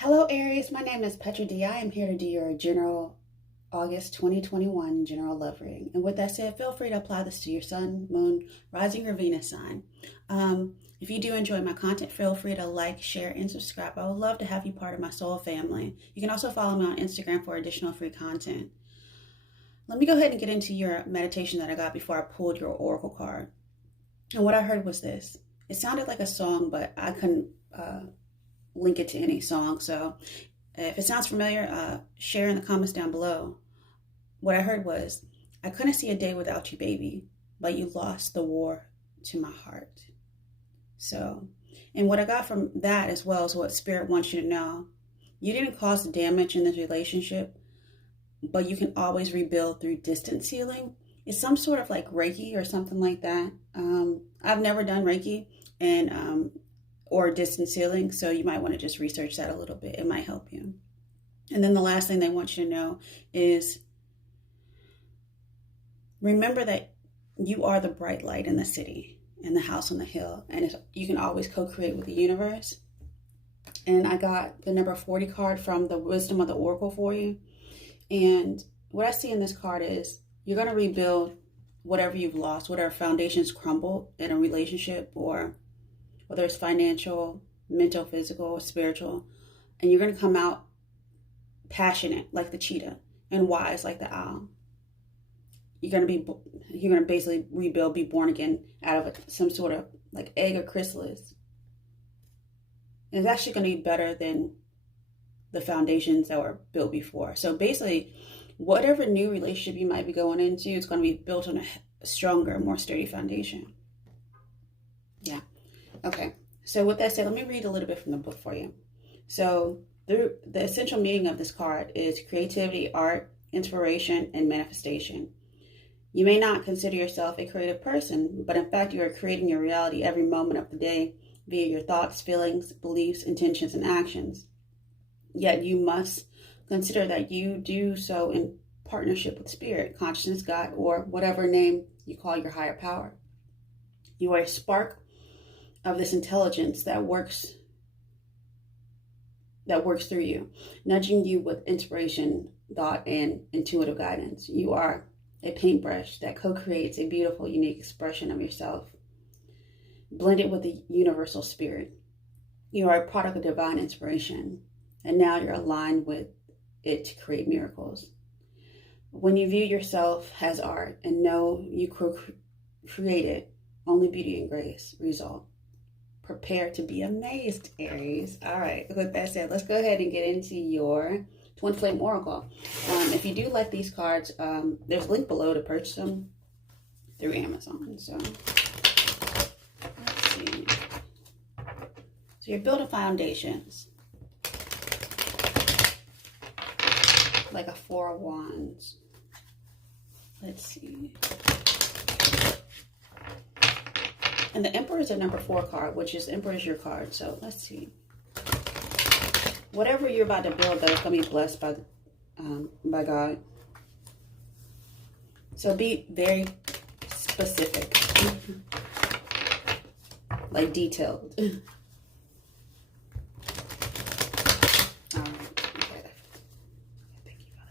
Hello Aries, my name is Petra D. I am here to do your general August 2021 general love reading. And with that said, feel free to apply this to your sun, moon, rising, or Venus sign. If you do enjoy my content, feel free to like, share, and subscribe. I would love to have you part of my soul family. You can also follow me on Instagram for additional free content. Let me go ahead and get into your meditation that I got before I pulled your oracle card. And what I heard was this. It sounded like a song, but I couldn't link it to any song. So if it sounds familiar, share in the comments down below. What I heard was, I couldn't see a day without you, baby, but you lost the war to my heart. So, and what I got from that as well is what Spirit wants you to know. You didn't cause damage in this relationship, but you can always rebuild through distance healing. It's some sort of like Reiki or something like that. I've never done Reiki or distance healing, so you might want to just research that a little bit. It might help you. And then the last thing they want you to know is, remember that you are the bright light in the city, in the house on the hill, and you can always co-create with the universe. And I got the number 40 card from the Wisdom of the Oracle for you. And what I see in this card is, you're going to rebuild whatever you've lost, whatever foundations crumbled in a relationship, or whether it's financial, mental, physical, spiritual, and you're going to come out passionate like the cheetah and wise like the owl. You're going to basically rebuild, be born again out of some sort of like egg or chrysalis. And it's actually going to be better than the foundations that were built before. So basically, whatever new relationship you might be going into, it's going to be built on a stronger, more sturdy foundation. Yeah. Okay, so with that said, let me read a little bit from the book for you. So the essential meaning of this card is creativity, art, inspiration, and manifestation. You may not consider yourself a creative person, but in fact, you are creating your reality every moment of the day via your thoughts, feelings, beliefs, intentions, and actions. Yet you must consider that you do so in partnership with Spirit, consciousness, God, or whatever name you call your higher power. You are a spark of this intelligence that works through you, nudging you with inspiration, thought, and intuitive guidance. You are a paintbrush that co-creates a beautiful, unique expression of yourself, blended with the universal spirit. You are a product of divine inspiration, and now you're aligned with it to create miracles. When you view yourself as art and know you created, only beauty and grace result. Prepare to be amazed, Aries. All right, with that said, let's go ahead and get into your Twin Flame Oracle. If you do like these cards, there's a link below to purchase them through Amazon. So, let's see. So you're building foundations. Like a 4 of Wands. Let's see. And the Emperor is a number 4 card, which is Emperor is your card. So let's see. Whatever you're about to build, that is going to be blessed by God. So be very specific, like detailed. All right. Okay. Thank you, Father.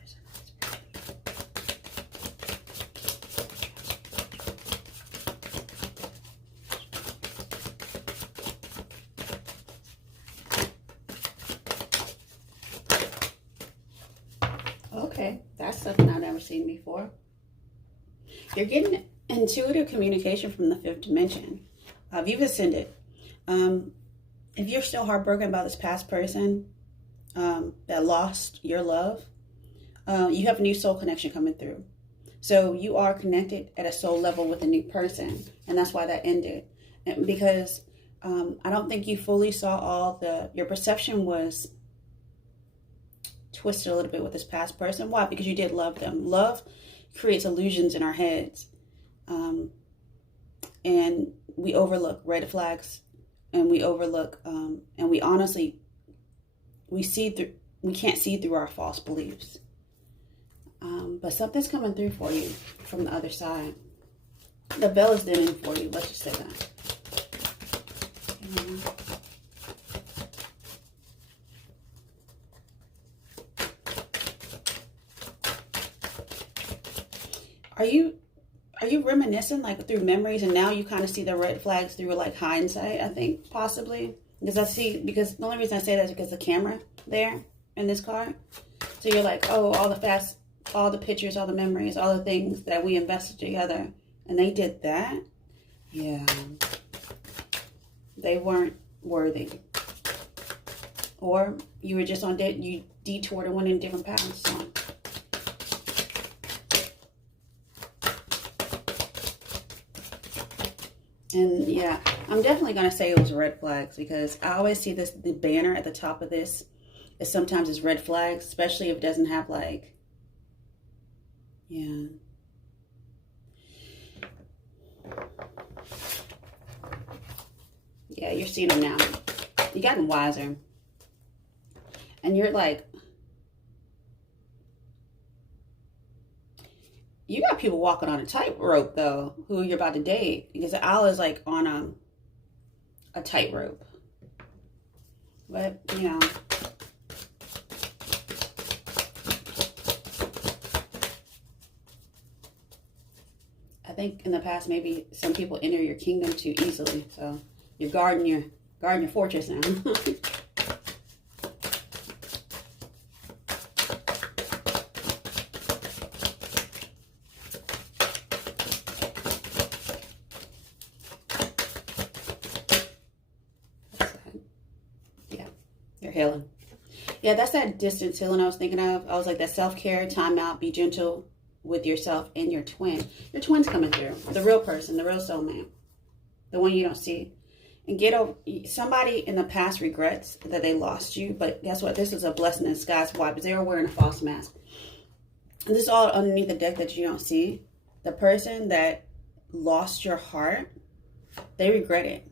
Okay, that's something I've never seen before. You're getting intuitive communication from the 5th dimension. You've ascended. If you're still heartbroken about this past person that lost your love, you have a new soul connection coming through. So you are connected at a soul level with a new person, and that's why that ended. And because I don't think you fully saw all your perception was twisted a little bit with this past person. Why? Because you did love them. Love creates illusions in our heads, and we overlook red flags, and we overlook and we honestly we can't see through our false beliefs, but something's coming through for you from the other side. The veil is thinning for you, let's just say that. Are you reminiscing like through memories, and now you kind of see the red flags through like hindsight? I think possibly because the only reason I say that is because the camera there in this card. So you're like, oh, all the pictures, all the memories, all the things that we invested together, and they did that. Yeah, they weren't worthy, or you were just on you detoured and went in different paths. So. And yeah, I'm definitely going to say it was red flags, because I always see the banner at the top of this is sometimes it's red flags, especially if it doesn't have like, yeah. Yeah, you're seeing them now. You've gotten wiser. And you're like, you got people walking on a tightrope, though, who you're about to date. Because the owl is, like, on a tightrope. But, you know. I think in the past, maybe some people enter your kingdom too easily. So, you're guarding your fortress now. You're healing. Yeah, that's that distance healing I was thinking of. I was like, that self-care, time out, be gentle with yourself and your twin. Your twin's coming through. The real person, the real soulmate. The one you don't see. And get over, somebody in the past regrets that they lost you, but guess what? This is a blessing in disguise. Why? Because they were wearing a false mask. And this is all underneath the deck that you don't see. The person that lost your heart, they regret it.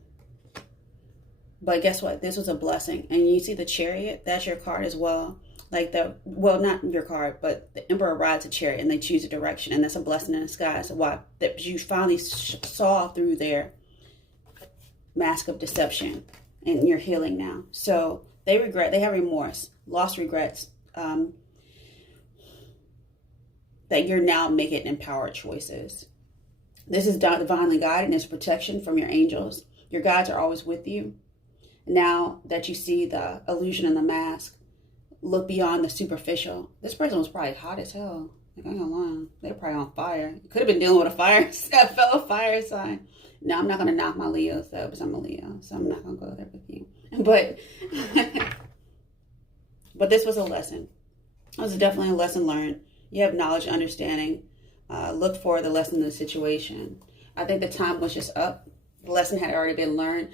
But guess what? This was a blessing. And you see the Chariot? That's your card as well. Like well, not your card, but the Emperor rides a chariot and they choose a direction. And that's a blessing in disguise. Why? That you finally saw through their mask of deception. And you're healing now. So they regret. They have remorse. Lost regrets. That you're now making empowered choices. This is divinely guided and it's protection from your angels. Your guides are always with you. Now that you see the illusion in the mask, look beyond the superficial. This person was probably hot as hell. Like, I ain't gonna lie. They're probably on fire. You could have been dealing with a fellow fire sign. Now, I'm not going to knock my Leos though, because I'm a Leo. So I'm not going to go there with you. But this was a lesson. It was definitely a lesson learned. You have knowledge, understanding. Look for the lesson in the situation. I think the time was just up. The lesson had already been learned.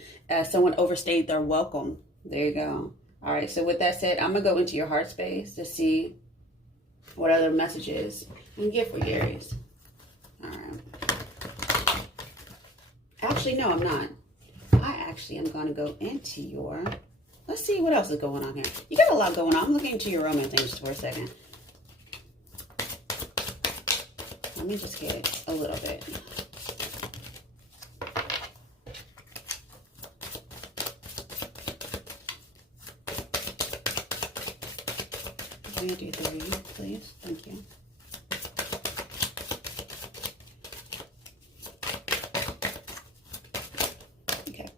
Someone overstayed their welcome. There you go. All right. So with that said, I'm going to go into your heart space to see what other messages I can get for you, Aries. All right. Actually, no, I'm not. I actually am going to go into your... Let's see what else is going on here. You got a lot going on. I'm looking into your romance angels for a second. Let me just get a little bit. Can you do 3, please? Thank you. Okay.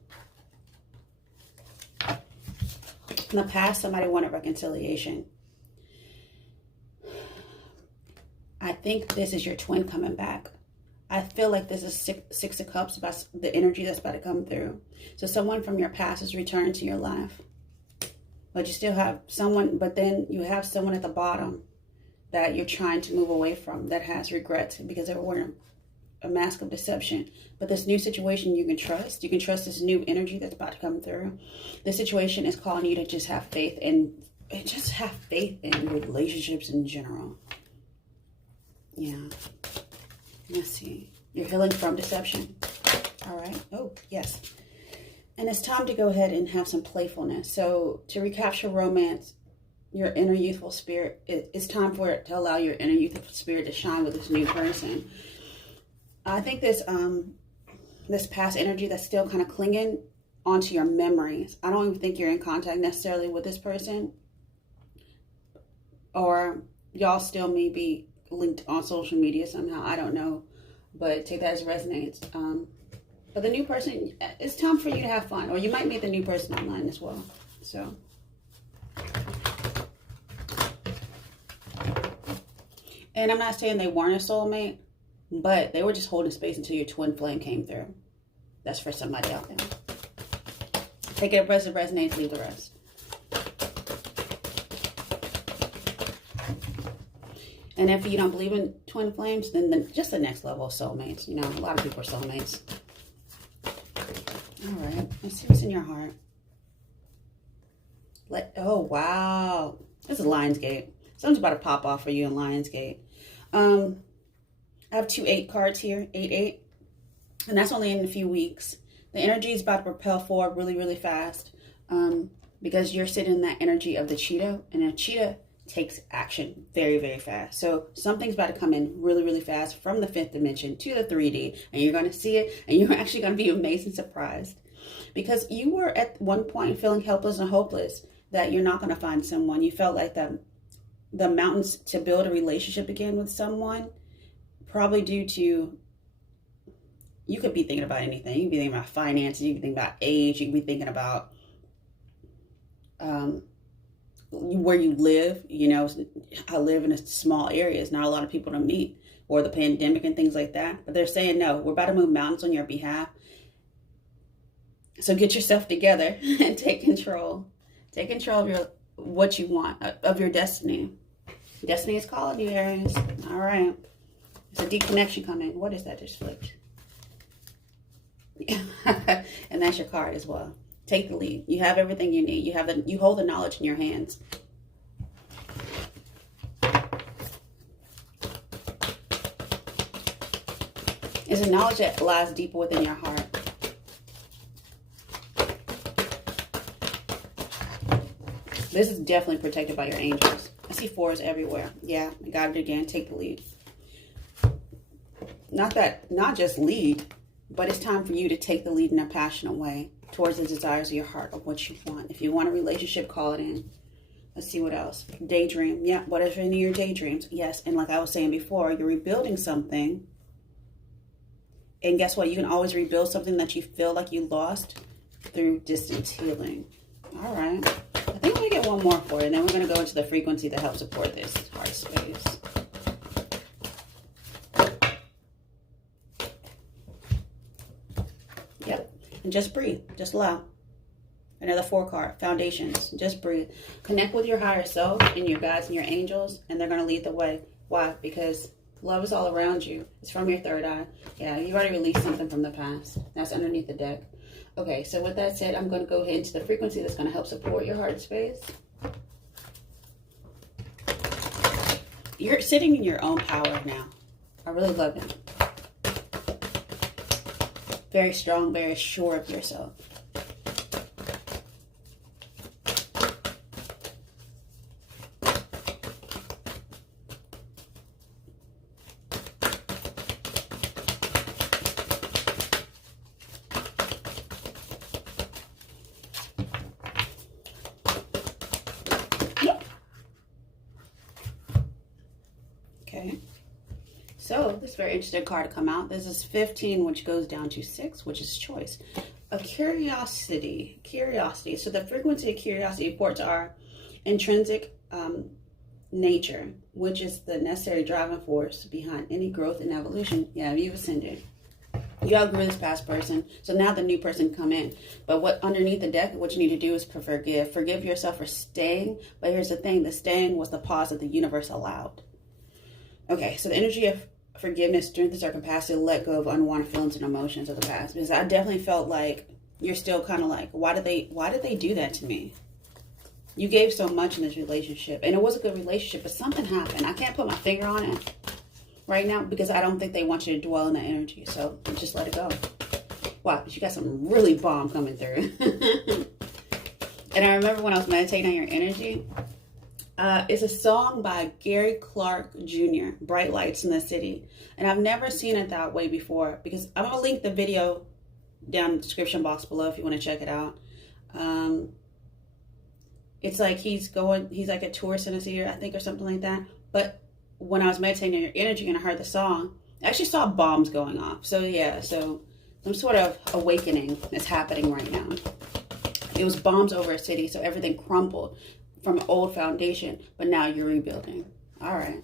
In the past, somebody wanted reconciliation. I think this is your twin coming back. I feel like this is six of cups, about the energy that's about to come through. So someone from your past is returning to your life. But you still have someone, but then you have someone at the bottom that you're trying to move away from that has regrets because they were wearing a mask of deception. But this new situation you can trust. You can trust this new energy that's about to come through. This situation is calling you to just have faith and just have faith in your relationships in general. Yeah. Let's see. You're healing from deception. All right. Oh, yes. And it's time to go ahead and have some playfulness. So to recapture romance, your inner youthful spirit, it's time for it to allow your inner youthful spirit to shine with this new person. I think this past energy that's still kind of clinging onto your memories. I don't even think you're in contact necessarily with this person. Or y'all still may be linked on social media somehow. I don't know, but take that as resonates. But the new person, it's time for you to have fun, or you might meet the new person online as well. So, and I'm not saying they weren't a soulmate, but they were just holding space until your twin flame came through. That's for somebody out there. Take it as it resonates, leave the rest. And if you don't believe in twin flames, then just the next level of soulmates. You know, a lot of people are soulmates. All right, let's see what's in your heart. Oh, wow. This is Lionsgate. Something's about to pop off for you in Lionsgate. I have 2 8 cards here, 8-8. And that's only in a few weeks. The energy is about to propel forward really, really fast. Because you're sitting in that energy of the cheetah. And a cheetah takes action very, very fast. So something's about to come in really, really fast from the 5th dimension to the 3D, and you're going to see it, and you're actually going to be amazed and surprised, because you were at one point feeling helpless and hopeless that you're not going to find someone. You felt like the mountains to build a relationship again with someone, probably due to, you could be thinking about anything. You could be thinking about finances, you could be thinking about age, you could be thinking about where you live. You know, I live in a small area. It's not a lot of people to meet, or the pandemic and things like that. But they're saying, no, we're about to move mountains on your behalf. So get yourself together and take control. Take control of what you want, of your destiny. Destiny is calling you, Aries. All right. There's a deep connection coming. What is that just flipped? And that's your card as well. Take the lead. You have everything you need. You hold the knowledge in your hands. It's a knowledge that lies deeper within your heart. This is definitely protected by your angels. I see 4s everywhere. Yeah, I got it again. Take the lead. Not just lead, but it's time for you to take the lead in a passionate way towards the desires of your heart, of what you want. If you want a relationship, call it in. Let's see what else. Daydream. Yeah, whatever in your daydreams. Yes, and like I was saying before, you're rebuilding something. And guess what? You can always rebuild something that you feel like you lost through distance healing. All right. I think we get one more for it, and then we're going to go into the frequency that helps support this heart space. Yep. And just breathe. Just allow. Another 4 card. Foundations. Just breathe. Connect with your higher self and your guides and your angels, and they're going to lead the way. Why? Because love is all around you. It's from your third eye. Yeah, you've already released something from the past. That's underneath the deck. Okay, so with that said, I'm going to go ahead into the frequency that's going to help support your heart space. You're sitting in your own power now. I really love it. Very strong, very sure of yourself. Okay, so this is a very interesting card to come out. This is 15, which goes down to 6, which is choice. A curiosity. So the frequency of curiosity reports our intrinsic nature, which is the necessary driving force behind any growth and evolution. Yeah, you've ascended. You outgrew this past person, so now the new person come in. But what underneath the deck, what you need to do is forgive. Forgive yourself for staying. But here's the thing: the staying was the pause that the universe allowed. Okay, so the energy of forgiveness strengthens our capacity to let go of unwanted feelings and emotions of the past. Because I definitely felt like you're still kind of like, why did they do that to me? You gave so much in this relationship, and it was a good relationship, but something happened. I can't put my finger on it right now because I don't think they want you to dwell in that energy. So just let it go. Wow, but you got some really bomb coming through. And I remember when I was meditating on your energy. It's a song by Gary Clark Jr., Bright Lights in the City. And I've never seen it that way before, because I'm going to link the video down in the description box below if you want to check it out. It's like he's like a tourist in a city, I think, or something like that. But when I was meditating on your energy and I heard the song, I actually saw bombs going off. So yeah, so some sort of awakening is happening right now. It was bombs over a city, so everything crumbled from an old foundation, but now you're rebuilding. All right.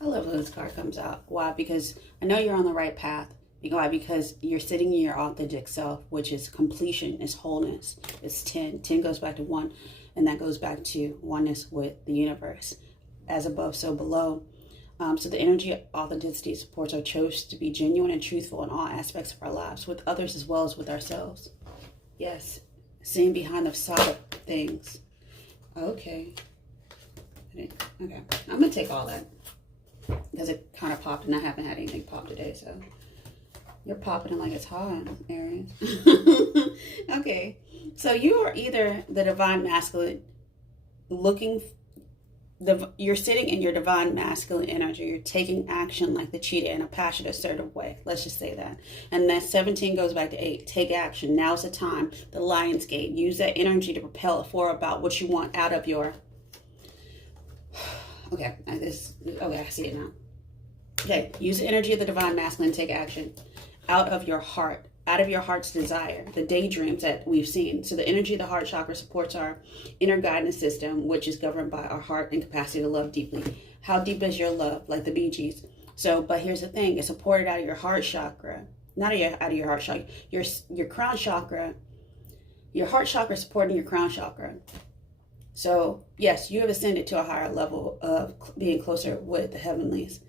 I love when this card comes out. Why? Because I know you're on the right path. Why? Because you're sitting in your authentic self, which is completion, is wholeness. It's 10. 10 goes back to 1, and that goes back to oneness with the universe. As above, so below. So the energy of authenticity supports our choice to be genuine and truthful in all aspects of our lives, with others as well as with ourselves. Yes, seeing behind the facade of things. Okay. Okay, I'm going to take all that because it kind of popped, and I haven't had anything pop today, so... You're popping it like it's hot, Aries. Okay, so you are either the divine masculine you're sitting in your divine masculine energy. You're taking action like the cheetah in a passionate, assertive way. Let's just say that. And that 17 goes back to 8. Take action. Now's the time. The lion's gate. Use that energy to propel it forward about what you want out of your... Okay, I see it now. Okay, use the energy of the divine masculine. Take action. Out of your heart, out of your heart's desire, the daydreams that we've seen. So the energy of the heart chakra supports our inner guidance system, which is governed by our heart and capacity to love deeply. How deep is your love? Like the Bee Gees. So, but here's the thing, it's supported out of your heart chakra, not out of your heart chakra, your crown chakra, your heart chakra supporting your crown chakra. So yes, you have ascended to a higher level of being closer with the heavenlies.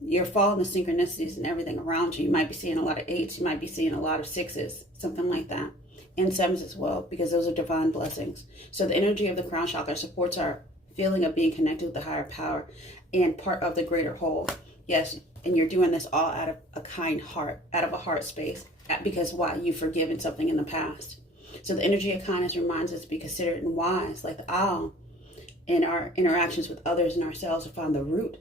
You're following the synchronicities and everything around you. You might be seeing a lot of 8s. You might be seeing a lot of 6s, something like that. And 7s as well, because those are divine blessings. So the energy of the crown chakra supports our feeling of being connected with the higher power and part of the greater whole. Yes, and you're doing this all out of a kind heart, out of a heart space. Because why? You've forgiven something in the past. So the energy of kindness reminds us to be considerate and wise, like the owl. In our interactions with others and ourselves to find the root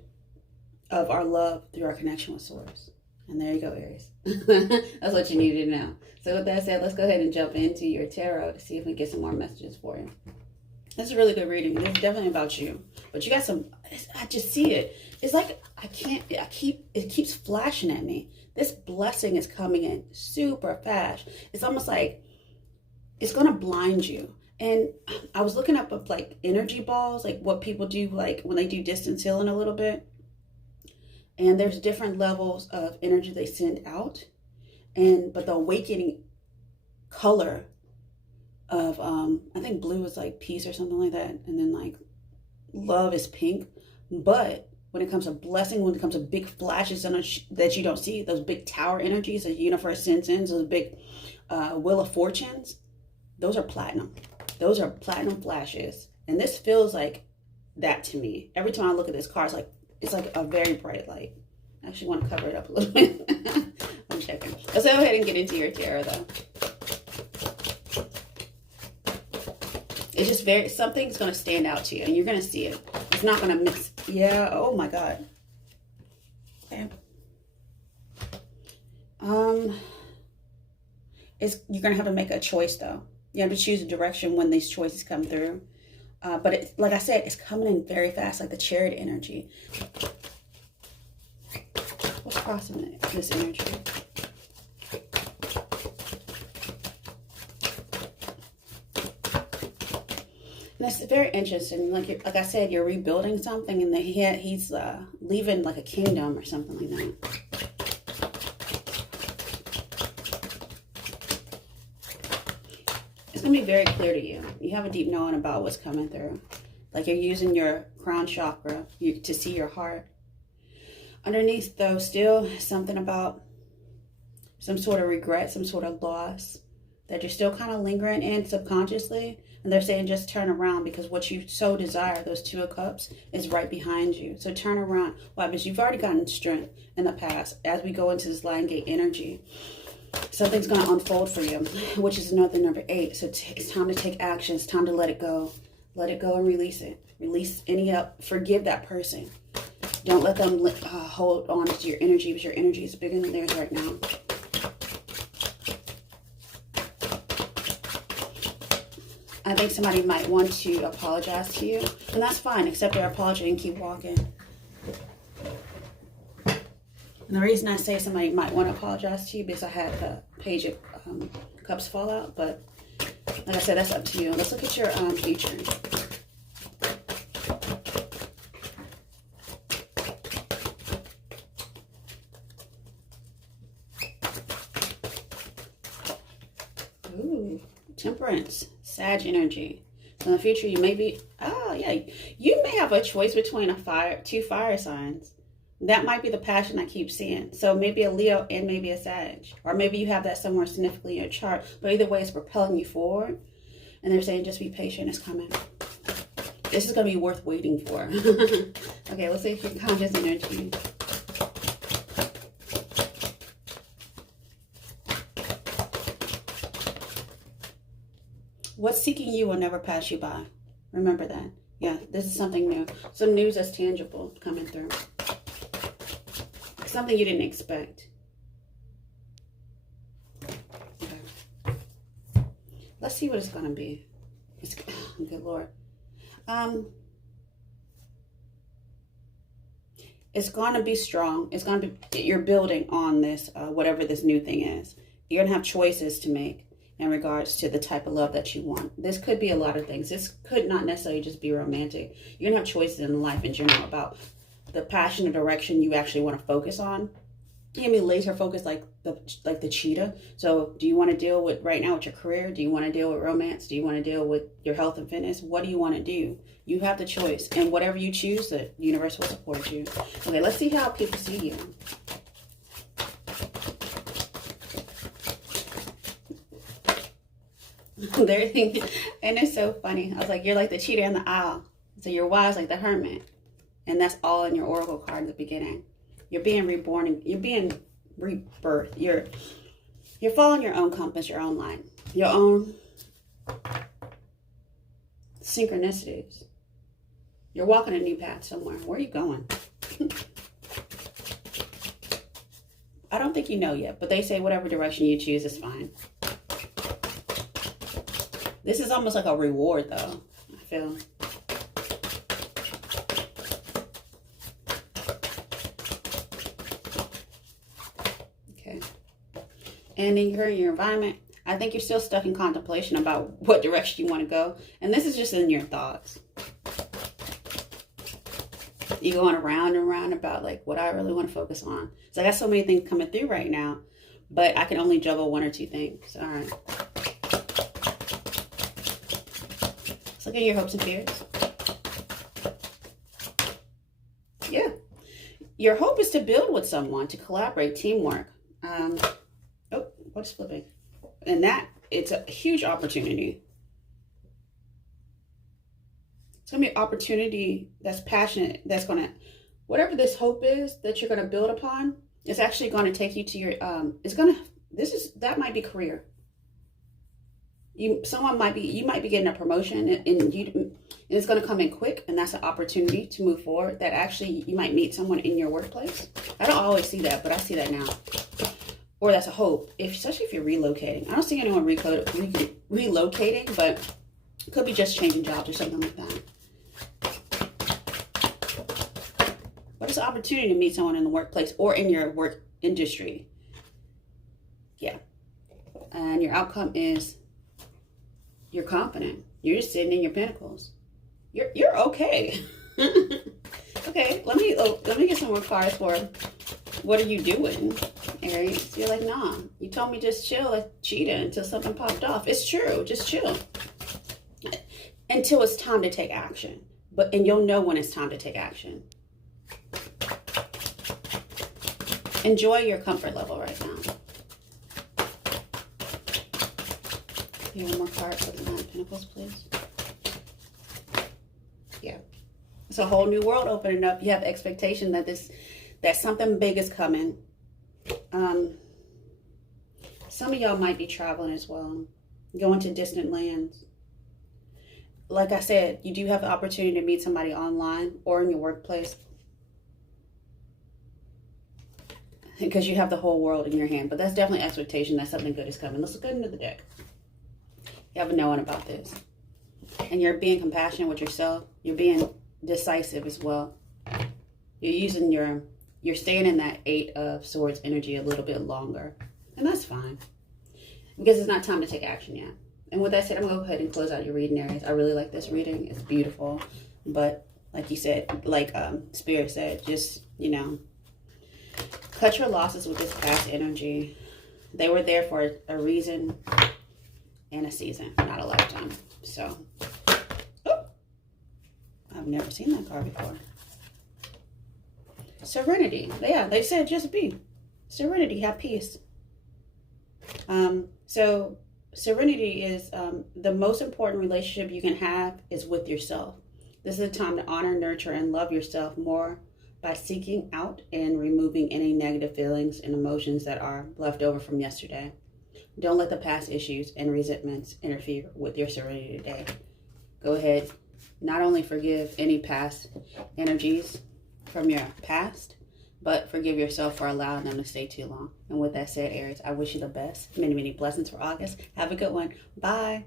of our love through our connection with Source. And there you go, Aries. That's what you needed to know. So with that said, let's go ahead and jump into your tarot to see if we can get some more messages for you. This is a really good reading. This is definitely about you. But you got some, I just see it. It's like, it keeps flashing at me. This blessing is coming in super fast. It's almost like it's going to blind you. And I was looking up like energy balls, like what people do, like when they do distance healing a little bit. And there's different levels of energy they send out. But the awakening color of, I think blue is like peace or something like that. And then like love is pink. But when it comes to blessing, when it comes to big flashes that you don't see, those big tower energies the universe sends in, those big wheel of fortunes, those are platinum. Those are platinum flashes. And this feels like that to me. Every time I look at this card, it's like a very bright light. I actually want to cover it up a little bit. I'm checking. Let's go ahead and get into your tarot, though. It's just something's going to stand out to you, and you're going to see it. It's not going to mix. Yeah, oh my God. Okay. You're going to have to make a choice, though. You have to choose a direction when these choices come through. But like I said, it's coming in very fast, like the Chariot energy. What's crossing this energy? And it's very interesting. Like I said, you're rebuilding something, and he's leaving like a kingdom or something like that. It's going to be very clear to you. You have a deep knowing about what's coming through. Like you're using your crown chakra to see your heart. Underneath, though, still something about some sort of regret, some sort of loss that you're still kind of lingering in subconsciously. And they're saying just turn around, because what you so desire, those 2 of Cups, is right behind you. So turn around. Why? Because you've already gotten strength in the past. As we go into this Lion Gate energy, something's going to unfold for you, which is another number 8. So it's time to take action. It's time to let it go. Let it go and release it. Release forgive that person. Don't let them hold on to your energy, because your energy is bigger than theirs right now. I think somebody might want to apologize to you, and that's fine. Accept their apology and keep walking. And the reason I say somebody might want to apologize to you because I had the Page of Cups fall out, but like I said, that's up to you. Let's look at your future. Ooh, Temperance, Sag energy. So in the future, you may be, you may have a choice between two fire signs. That might be the passion I keep seeing. So maybe a Leo and maybe a Sag. Or maybe you have that somewhere significantly in your chart. But either way, it's propelling you forward. And they're saying just be patient, it's coming. This is going to be worth waiting for. Okay, let's see if your conscious energy. What's seeking you will never pass you by. Remember that. Yeah, this is something new. Some news that's tangible coming through. Something you didn't expect. Okay. Let's see what it's going to be. Good Lord. It's going to be strong. It's going to be, you're building on this, whatever this new thing is. You're going to have choices to make in regards to the type of love that you want. This could be a lot of things. This could not necessarily just be romantic. You're going to have choices in life in general about the passion or direction you actually want to focus on. You can be laser focused like the cheetah. So do you want to deal with right now with your career? Do you want to deal with romance? Do you want to deal with your health and fitness? What do you want to do? You have the choice. And whatever you choose, the universe will support you. Okay, let's see how people see you. They're thinking, and it's so funny. I was like, you're like the cheetah in the aisle. So you're wise like the hermit. And that's all in your oracle card at the beginning. You're being reborn. And you're being rebirthed. You're following your own compass, your own line, your own synchronicities. You're walking a new path somewhere. Where are you going? I don't think you know yet, but they say whatever direction you choose is fine. This is almost like a reward, though, I feel. Okay. And in your environment, I think you're still stuck in contemplation about what direction you want to go. And this is just in your thoughts. You're going around and around about, like, what I really want to focus on. So I got so many things coming through right now, but I can only juggle one or two things. All right. Look at your hopes and fears. Yeah. Your hope is to build with someone, to collaborate, teamwork. Oh, what's flipping? And that, it's a huge opportunity. It's going to be an opportunity that's passionate, that's going to, whatever this hope is that you're going to build upon, it's actually going to take you to your, that might be career. You might be getting a promotion and it's going to come in quick, and that's an opportunity to move forward. That actually you might meet someone in your workplace. I don't always see that, but I see that now. Or that's a hope, especially if you're relocating. I don't see anyone relocating, but it could be just changing jobs or something like that. But it's an opportunity to meet someone in the workplace or in your work industry. Yeah. And your outcome is you're confident. You're just sitting in your pinnacles. You're okay. Okay, let me get some more cards for what are you doing, Aries? You're like, nah. You told me just chill like cheetah until something popped off. It's true. Just chill. Until it's time to take action. And you'll know when it's time to take action. Enjoy your comfort level right now. One more card for the Nine of Pentacles, please. Yeah. It's a whole new world opening up. You have expectation that something big is coming. Some of y'all might be traveling as well. Going to distant lands. Like I said, you do have the opportunity to meet somebody online or in your workplace. Because you have the whole world in your hand. But that's definitely expectation that something good is coming. Let's look into the deck. You have a knowing about this. And you're being compassionate with yourself. You're being decisive as well. You're staying in that 8 of Swords energy a little bit longer. And that's fine. Because it's not time to take action yet. And with that said, I'm going to go ahead and close out your reading, Aries. I really like this reading. It's beautiful. But like you said, like Spirit said, just, you know, cut your losses with this past energy. They were there for a reason and a season, not a lifetime. So, oh, I've never seen that card before. Serenity. Yeah, they said just be. Serenity, have peace. So serenity is the most important relationship you can have is with yourself. This is a time to honor, nurture, and love yourself more by seeking out and removing any negative feelings and emotions that are left over from yesterday. Don't let the past issues and resentments interfere with your serenity today. Go ahead, not only forgive any past energies from your past, but forgive yourself for allowing them to stay too long. And with that said, Aries, I wish you the best. Many, many blessings for August. Have a good one. Bye.